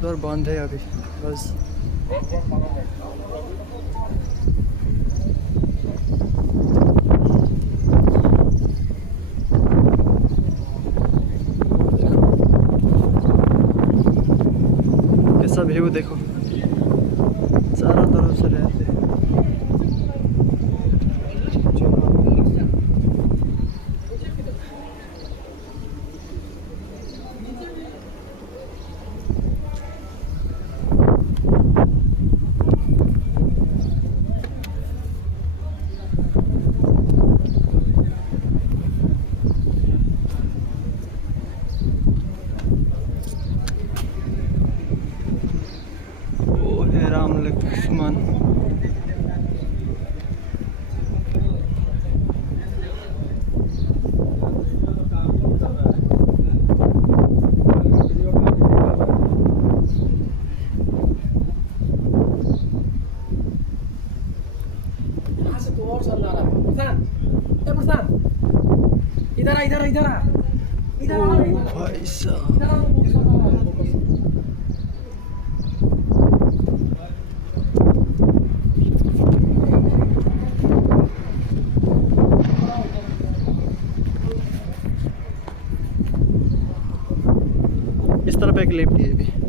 द्वार बंद है अभी बस। कैसा व्यू देखो, चारों तरफ से रहते हैं। वो है राम लक्ष्मण। और चल रहा है प्रशांत, ए प्रशांत, इधर आ इधर आ इधर आ इधर आ भाई साहब, इधर आ। इस तरफ एक लिफ्ट है भी।